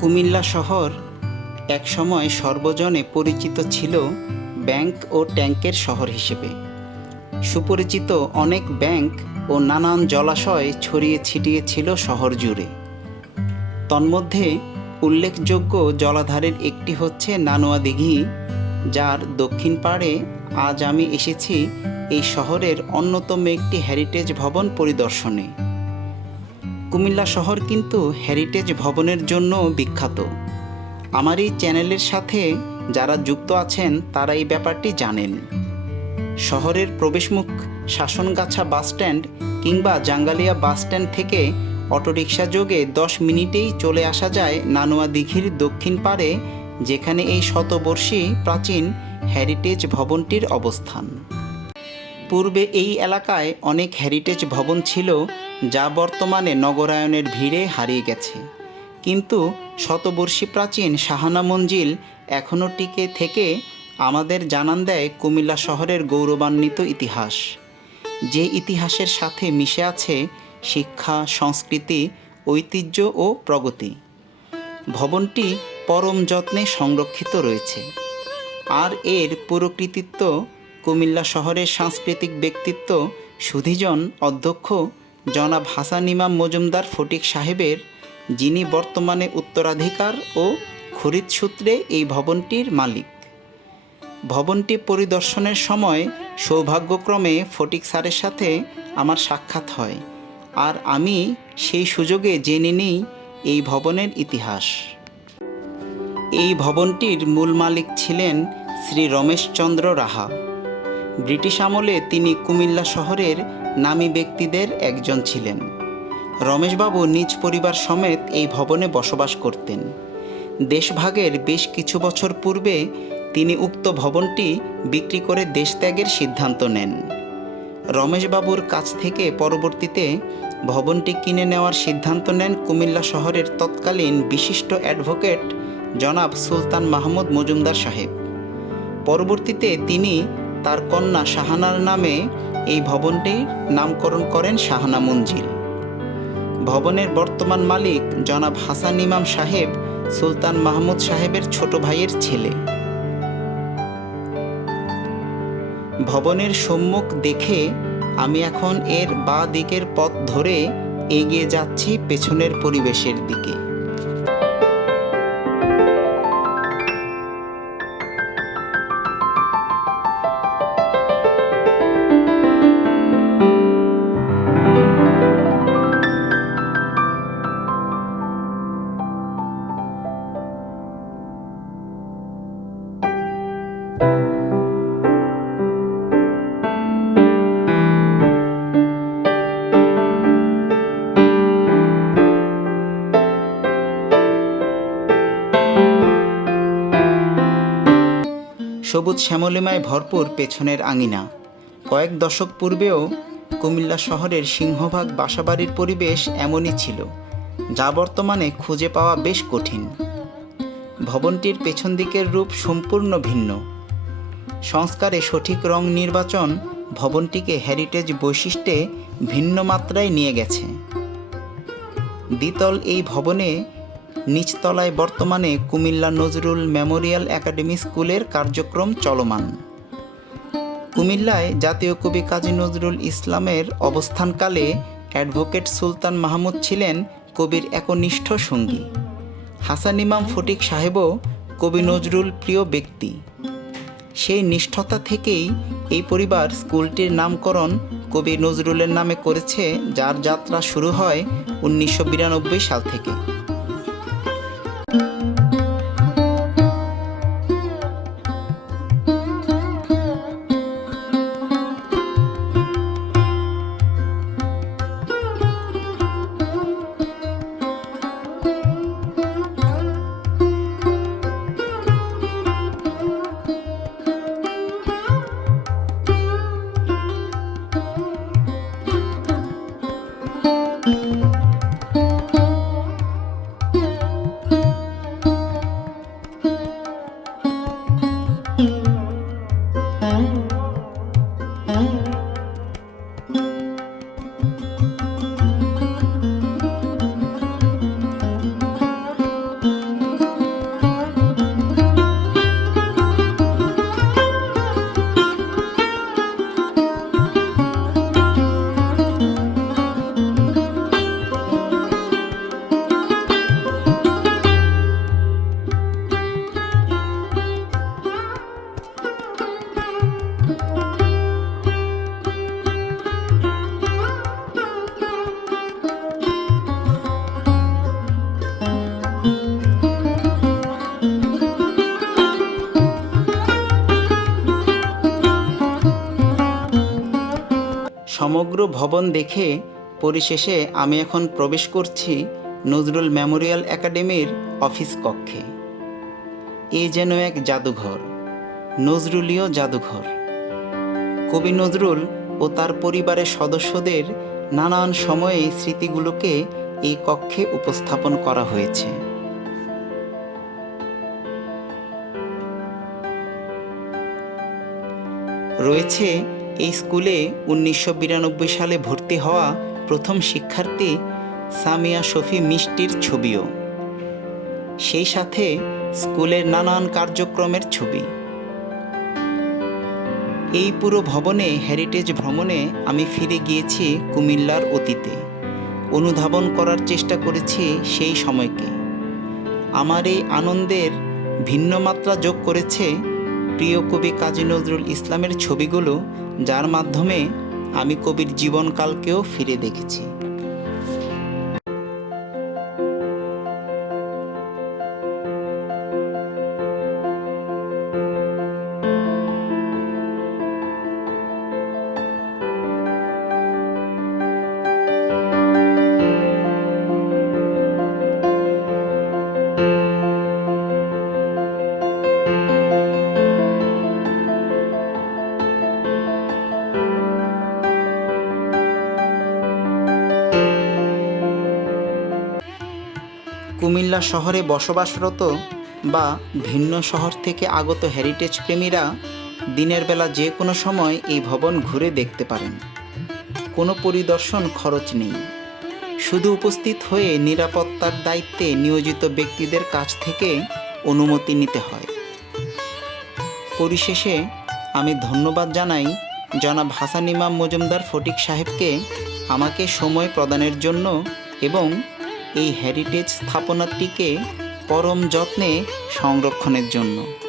কুমিল্লা শহর একসময় সর্বজনে পরিচিত ছিল ব্যাংক ও ট্যাঙ্কের শহর হিসেবে। সুপরিচিত অনেক ব্যাংক ও নানান জলাশয় ছড়িয়ে ছিটিয়ে ছিল শহর জুড়ে। তন্মধ্যে উল্লেখযোগ্য জলাধারের একটি হচ্ছে নানোয়া দিঘি, যার দক্ষিণ পাড়ে আজ আমি এসেছি এই শহরের অন্যতম একটি হেরিটেজ ভবন পরিদর্শনে। কুমিল্লা শহর কিন্তু হেরিটেজ ভবনের জন্য বিখ্যাত। আমার এই চ্যানেলের সাথে যারা যুক্ত আছেন, তারা এই ব্যাপারটি জানেন। শহরের প্রবেশমুখ শাসনগাছা বাসস্ট্যান্ড কিংবা জাঙ্গালিয়া বাসস্ট্যান্ড থেকে অটোরিকশা যোগে দশ মিনিটেই চলে আসা যায় নানুয়া দিঘির দক্ষিণ পাড়ে, যেখানে এই শতবর্ষী প্রাচীন হেরিটেজ ভবনটির অবস্থান। পূর্বে এই এলাকায় অনেক হেরিটেজ ভবন ছিল যা বর্তমানে নগরায়নের ভিড়ে হারিয়ে গেছে। কিন্তু শতবর্ষী প্রাচীন শাহানা মঞ্জিল এখনও টিকে থেকে আমাদের জানান দেয় কুমিল্লা শহরের গৌরবান্বিত ইতিহাস। যে ইতিহাসের সাথে মিশে আছে শিক্ষা, সংস্কৃতি, ঐতিহ্য ও প্রগতি। ভবনটি পরম যত্নে সংরক্ষিত রয়েছে। আর এর পুরো কৃতিত্ব কুমিল্লা শহরের সাংস্কৃতিক ব্যক্তিত্ব সুধিজন অধ্যক্ষ জনাব হাসান ইমাম মজুমদার ফটিক সাহেবের, যিনি বর্তমানে উত্তরাধিকার ও খরিদ সূত্রে এই ভবনটির মালিক। ভবনটি পরিদর্শনের সময় সৌভাগ্যক্রমে ফটিক স্যারের সাথে আমার সাক্ষাৎ হয় আর আমি সেই সুযোগে জেনে নিই এই ভবনের ইতিহাস। এই ভবনটির মূল মালিক ছিলেন শ্রী রমেশচন্দ্র রাহা। ব্রিটিশ আমলে তিনি কুমিল্লা শহরের নামী ব্যক্তিদের একজন ছিলেন। রমেশবাবু নিজ পরিবার সমেত এই ভবনে বসবাস করতেন। দেশভাগের বেশ কিছু বছর পূর্বে তিনি উক্ত ভবনটি বিক্রি করে দেশত্যাগের সিদ্ধান্ত নেন। রমেশবাবুর কাছ থেকে পরবর্তীতে ভবনটি কিনে নেওয়ার সিদ্ধান্ত নেন কুমিল্লা শহরের তৎকালীন বিশিষ্ট অ্যাডভোকেট জনাব সুলতান মাহমুদ মজুমদার সাহেব। পরবর্তীতে তিনি তার কন্যা শাহানার নামে এই ভবনটির নামকরণ করেন শাহানা মঞ্জিল। ভবনের বর্তমান মালিক জনাব হাসান ইমাম সাহেব সুলতান মাহমুদ সাহেবের ছোট ভাইয়ের ছেলে। ভবনের সম্মুখ দেখে আমি এখন এর বা দিকের পথ ধরে এগিয়ে যাচ্ছি পেছনের পরিবেশের দিকে। সবুজ শ্যামলিমায় ভরপুর পেছনের আঙিনা। কয়েক দশক পূর্বেও কুমিল্লা শহরের সিংহভাগ বাসাবাড়ির পরিবেশ এমনই ছিল, যা বর্তমানে খুঁজে পাওয়া বেশ কঠিন। ভবনটির পেছন দিকের রূপ সম্পূর্ণ ভিন্ন। সংস্কারে সঠিক রং নির্বাচন ভবনটিকে হেরিটেজ বৈশিষ্ট্যে ভিন্ন মাত্রায় নিয়ে গেছে। দ্বিতল এই ভবনে নিচতলায় বর্তমানে কুমিল্লা নজরুল মেমোরিয়াল একাডেমি স্কুলের কার্যক্রম চলমান। কুমিল্লায় জাতীয় কবি কাজী নজরুল ইসলামের অবস্থানকালে অ্যাডভোকেট সুলতান মাহমুদ ছিলেন কবির একনিষ্ঠ সঙ্গী। হাসান ইমাম ফটিক সাহেবও কবি নজরুল প্রিয় ব্যক্তি। সেই নিষ্ঠতা থেকেই এই পরিবার স্কুলটির নামকরণ কবি নজরুলের নামে করেছে, যার যাত্রা শুরু হয় উনিশশো বিরানব্বই সাল থেকে। সমগ্র ভবন দেখে পরিশেষে আমি এখন প্রবেশ করছি নজরুল মেমোরিয়াল একাডেমির অফিস কক্ষে। এ যেন এক জাদুঘর, নজরুলীয় জাদুঘর। কবি নজরুল ও তার পরিবারের সদস্যদের নানান সময়ে স্মৃতিগুলোকে এই কক্ষে উপস্থাপন করা হয়েছে। রয়েছে এই স্কুলে উনিশশো বিরানব্বই সালে ভর্তি হওয়া প্রথম শিক্ষার্থী সামিয়া শফি মিষ্টির ছবিও। সেই সাথে স্কুলের নানান কার্যক্রমের ছবি। এই পুরো ভবনে হেরিটেজ ভ্রমণে আমি ফিরে গিয়েছি কুমিল্লার অতীতে। অনুধাবন করার চেষ্টা করেছি সেই সময়কে। আমার এই আনন্দের ভিন্ন মাত্রা যোগ করেছে প্রিয় কবি কাজী নজরুল ইসলামের ছবিগুলো যার মাধ্যমে আমি কবির জীবনকালকেও ফিরে দেখেছি। কুমিল্লা শহরে বসবাসরত বা ভিন্ন শহর থেকে আগত হেরিটেজ প্রেমীরা দিনের বেলা যে কোনো সময় এই ভবন ঘুরে দেখতে পারেন। কোনো পরিদর্শন খরচ নেই। শুধু উপস্থিত হয়ে নিরাপত্তার দায়িত্বে নিয়োজিত ব্যক্তিদের কাছ থেকে অনুমতি নিতে হয়। পরিশেষে আমি ধন্যবাদ জানাই জনাব হাসান ইমাম মজুমদার ফটিক সাহেবকে আমাকে সময় প্রদানের জন্য এবং এই হেরিটেজ স্থাপনাটিকে পরম যত্নে সংরক্ষণের জন্য।